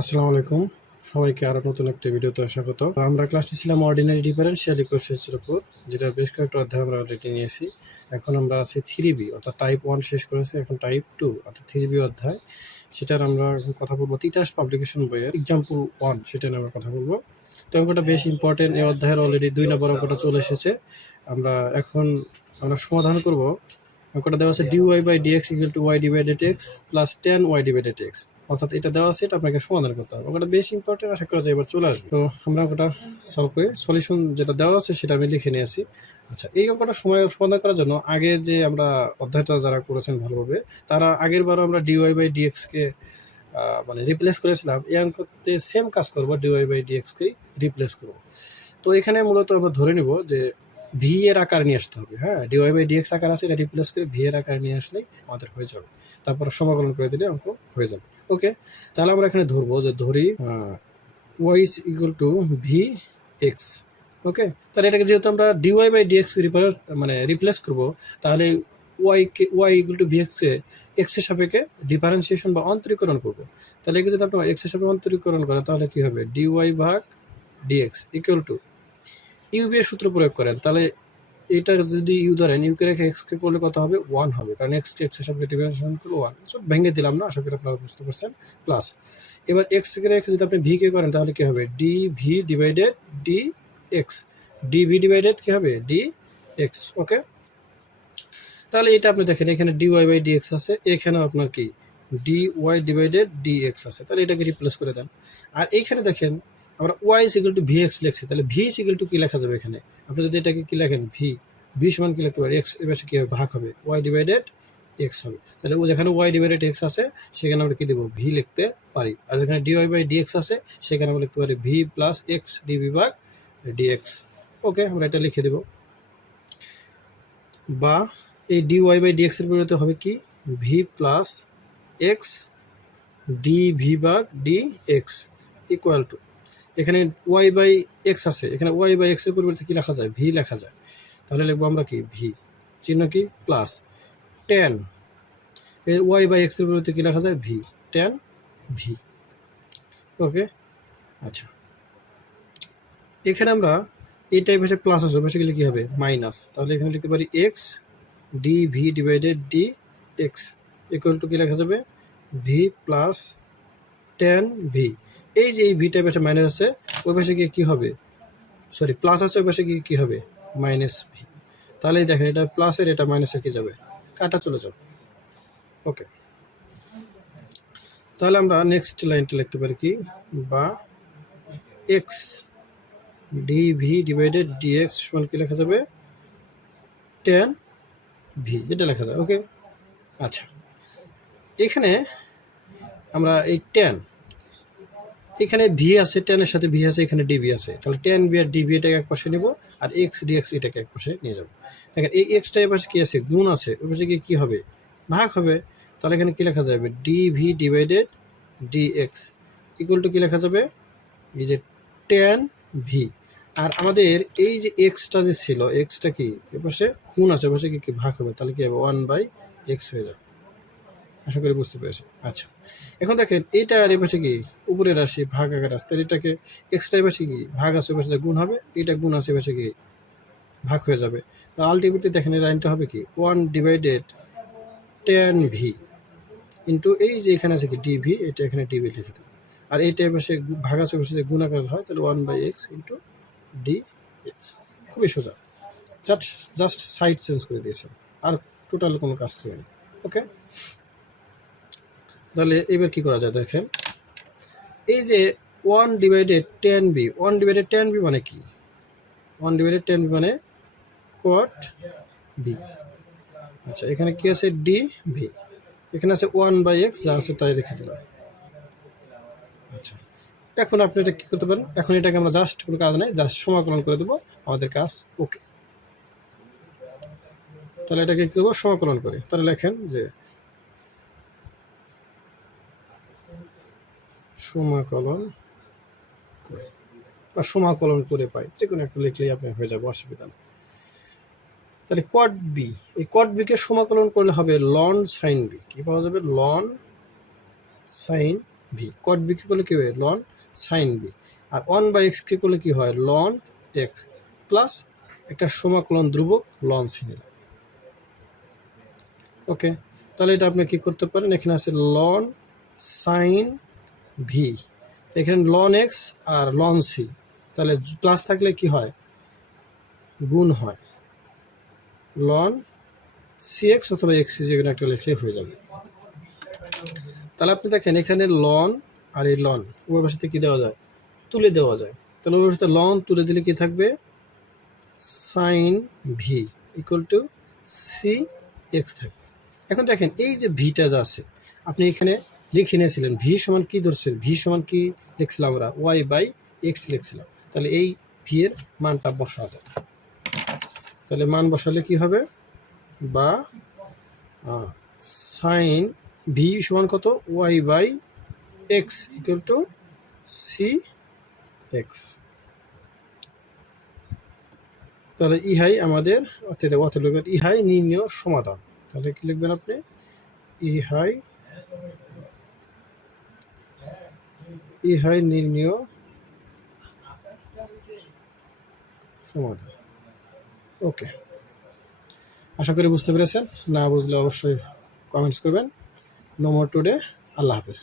আসসালামু আলাইকুম, সবাইকে আরো নতুন একটা ভিডিওতে স্বাগত। আমরা ক্লাসটি ছিলাম অর্ডিনারি ডিফারেনশিয়াল ইকুয়েশনসের উপর, যেটা বেশ কয়েকটা অধ্যায় আমরা অলরেডি নিয়েছি। এখন আমরা আছি 3B অর্থাৎ টাইপ 1 শেষ করেছি, এখন টাইপ 2 অর্থাৎ 3B অধ্যায়। সেটার আমরা এখন কথা বলবো তিতাস পাবলিকেশন বইয়ের এক্সাম্পল 1, সেটা নিয়ে আমরা কথা বলবো। তো অঙ্কটা বেশ ইম্পর্টেন্ট, এই অধ্যায়ের অলরেডি 2 নম্বর অঙ্কটা চলে এসেছে। আমরা সমাধান করব। অঙ্কটা দেওয়া আছে dy by dx equal to y divided x plus 10y divided x, অর্থাৎ এটা দেওয়া আছে, এটা আপনাকে সমাধান করতে হবে। ওটা বেশ ইম্পর্টেন্ট, আশা করা যায় এবার চলে আসবে। তো আমরা ওটা সলভ করে সলিউশন যেটা দেওয়া আছে সেটা আমি লিখে নিয়েছি। আচ্ছা, এই অঙ্কটা সমাধান করার জন্য আগে যে আমরা অধ্যায়টা যারা করেছেন ভালোভাবে, তারা আগের বারও আমরা dy বাই dx কে মানে রিপ্লেস করেছিলাম। এই অঙ্কতে সেম কাজ করবো, dy বাই dx কে রিপ্লেস করবো। তো এখানে মূলত আমরা ধরে নিব যে ভি এর আকার নিয়ে আসতে হবে। হ্যাঁ, dy বাই dx আকার আছে, এটা রিপ্লেস করে ভি এর আকার নিয়ে আসলেই আমাদের হয়ে যাবে। তারপর সমাকলন করে দিলে অঙ্ক হয়ে যাবে। ওকে, তাহলে আমরা এখানে ধরবো যে ধরি y is equal to V X. Okay, তাহলে এটাকে যেহেতু আমরা dy বাই dx মানে রিপ্লেস করবো, তাহলে y equal to V X এর সাপেক্ষে ডিফারেন্সিয়েশন বা অন্তরীকরণ করবো। তাহলে একে যদি আপনার এক্স এর সাপেক্ষে অন্তরীকরণ করে, তাহলে কি হবে? dy ভাগ dx ইকুয়াল টু ইউবি এর সূত্র প্রয়োগ করেন, তাহলে এটা যদি ইউ ধরেন, ইউ কে রেখে এক্স কে করলে কত হবে? 1 হবে, কারণ এক্স কে এক্স এর সাপেক্ষে ডিফারেন্সিয়েশন করলে 1। সব ভেঙে দিলাম না, আশা করি আপনারা বুঝতে পারছেন। প্লাস এবার এক্স কে রেখে যদি আপনি ভি কে করেন, তাহলে কি হবে? D b divided D x, D b divided কি হবে? D X. ওকে, তাহলে এটা আপনি দেখেন, এখানে D Y by D X আছে, এখানেও আপনার কি D Y divided D X আছে, তাহলে এটাকে রিপ্লেস করে দেন। আর এইখানে দেখেন আমরা Y is equal to V X লিখছি, তাহলে ভি ইজ ইকুয়াল টু কি লেখা যাবে এখানে? আপনি যদি এটাকে কি লেখেন, ভি সমান কি লিখতে পারি? এক্স এবার কি হবে? ভাগ হবে, ওয়াই ডিভাইডেড এক্স হবে। তাহলে ও যেখানে ওয়াই ডিভাইডেড এক্স আছে সেখানে আমরা কি দেবো? ভি লিখতে পারি। আর যেখানে D Y by D X আছে সেখানে আমরা লিখতে পারি ভি প্লাস এক্স ডিভি ভাগ ডি এক্স। ওকে, আমরা এটা লিখে দেবো। বা এই ডি ওয়াই বাই ডি এক্সের পরিবর্তে হবে কি? V plus x D V ভাগ ডি এক্স ইকুয়াল টু, এখানে ওয়াই বাই এক্স আছে, এখানে ওয়াই বাই এক্সের পরিবর্তে কি লেখা যায়? ভি লেখা যায়। তাহলে লিখবো আমরা কি? ভি চিহ্ন কি প্লাস 10, এই ওয়াই বাই এক্সের পরিবর্তে কি লেখা যায়? V 10 V. ওকে, আচ্ছা, এখানে আমরা এই টাইপ এসে প্লাস আসবে, পাশে গেলে কি হবে? মাইনাস। তাহলে এখানে লিখতে পারি x D b divided D x equal to কি লেখা যাবে? V plus 10 V. এই যে এই ভিটা পাশে মাইনাস আছে, ওই পাশে গিয়ে কী হবে? সরি, প্লাস আছে, ওই পাশে গিয়ে কী হবে? Minus V. তাহলে দেখেন, এটা প্লাসের এটা মাইনাসে কি যাবে? কাটা চলে যাবে। ওকে, তাহলে আমরা নেক্সট লাইনটা লিখতে পারি কি? বা x D b divided D x সমান কি লেখা যাবে? 10 ভি, এটা লেখা যায়। ওকে, আচ্ছা, এখানে আমরা এই 10, এখানে ভি আছে, 10-এর সাথে ভি আছে, এখানে ডিভি আছে, তাহলে 10 ভি আর ডিভি এটাকে এক পাশে নেব, আর এক্স ডিএক্স এটাকে এক পাশে নিয়ে যাবো। দেখেন এই এক্সটা এর পাশে কি আছে? গুণ আছে, ওই পাশে গিয়ে কী হবে? ভাগ হবে। তাহলে এখানে কী লেখা যাবে? Dv divided dx equal to কী লেখা যাবে? এই যে 10 ভি। আর আমাদের এই যে এক্সটা যে ছিল, এক্সটা কি এ পাশে গুণ আছে, ওই পাশে কি ভাগ হবে, তাহলে কি হবে? 1/x হয়ে যাবে। আশা করি বুঝতে পেরেছি। আচ্ছা, এখন দেখেন এইটা আর এপাশে কি উপরের রাশি ভাগ আকার আসতে, এটাকে এক্সট্রা এপাশে কি ভাগ আছে, এপাশে গুণ হবে, এটা গুণ আছে, এপাশে কি ভাগ হয়ে যাবে। তো আলটিমেটলি দেখেন এই লাইনটা হবে কি? 1 ডিভাইডেড 10 ভি ইন্টু এই যে এখানে আছে কি ডিভি, এটা এখানে ডিভি লিখে দেবে। আর এইটা এপাশে ভাগ আছে, এপাশে গুণ আকার হয়, তাহলে 1/x ইন্টু ডি এক্স। খুবই সোজা, জাস্ট সাইড চেঞ্জ করে দিয়েছে, আর টোটাল কোনো কাজ করেনি। ওকে, তাহলে এবার কি করা যায় দেখেন, এই যে 1 ডিভাইডেড 10 বি, 1 ডিভাইডেড 10 বি মানে কি? 1 ডিভাইডেড 10 বি মানে কট বি। আচ্ছা, এখানে কি আছে? ডি ভি, এখানে আছে 1/x, যা আছে তাই রেখে দিলাম। আচ্ছা, এখন আপনি এটা কী করতে পারেন? এখন এটাকে আমরা জাস্ট কোনো কাজ নেই, জাস্ট সমাকলন করে দেবো, আমাদের কাজ ওকে। তাহলে এটাকে কী করবো? সমাকলন করে। তাহলে লেখেন যে সমাকলন করে বা সমাকলন করে পাই, যে কোনো একটা লিখলেই আপনি হয়ে যাবে, অসুবিধা নেই। তাহলে কট বি, এই কট বিকে সমাকলন করলে হবে লন সাইন বি। কী পাওয়া যাবে? Ln sine v. Cot v কে করলে কী হয় লন সাইন বি। আর 1/x কে করলে কী হয় লন এক্স প্লাস একটা সমাকলন ধ্রুবক লন সি নিলাম। ওকে, তাহলে এটা আপনি কী করতে পারেন, এখানে আছে লন সাইন ভি, এখানে লন এক্স আর লন সি, তাহলে প্লাস থাকলে কি হয় গুণ হয়, লন সি এক্স অথবা এক্স সি যেখানে একটা লিখলে হয়ে যাবে। তাহলে আপনি দেখেন এখানে লন আর এই লন উভয় পাশে কী দেওয়া যায় তুলে দেওয়া যায়, তাহলে উভয় পাশে লন তুলে দিলে কি থাকবে sine V equal to C X থাকবে। এখন দেখেন এই যে ভিটা যা আছে আপনি এখানে লিখে নিয়েছিলেন ভি সমান কি ধরছেন, ভি সমান কি লিখছিলাম আমরা y/x লিখছিলাম, তাহলে এই ভি এর মানটা বসাতে, তাহলে মান বসালে কি হবে বা সাইন ভি সমান কত y/x equal to C x. তাহলে ইহাই আমাদের ইহাই নির্ণয় সমাধান। তাহলে কি লিখবেন আপনি ইহাই নির্ণয় সমাধান। ওকে, আশা করি বুঝতে পেরেছেন, না বুঝলে অবশ্যই কমেন্টস করবেন। নো মোর টুডে, আল্লাহ হাফেজ।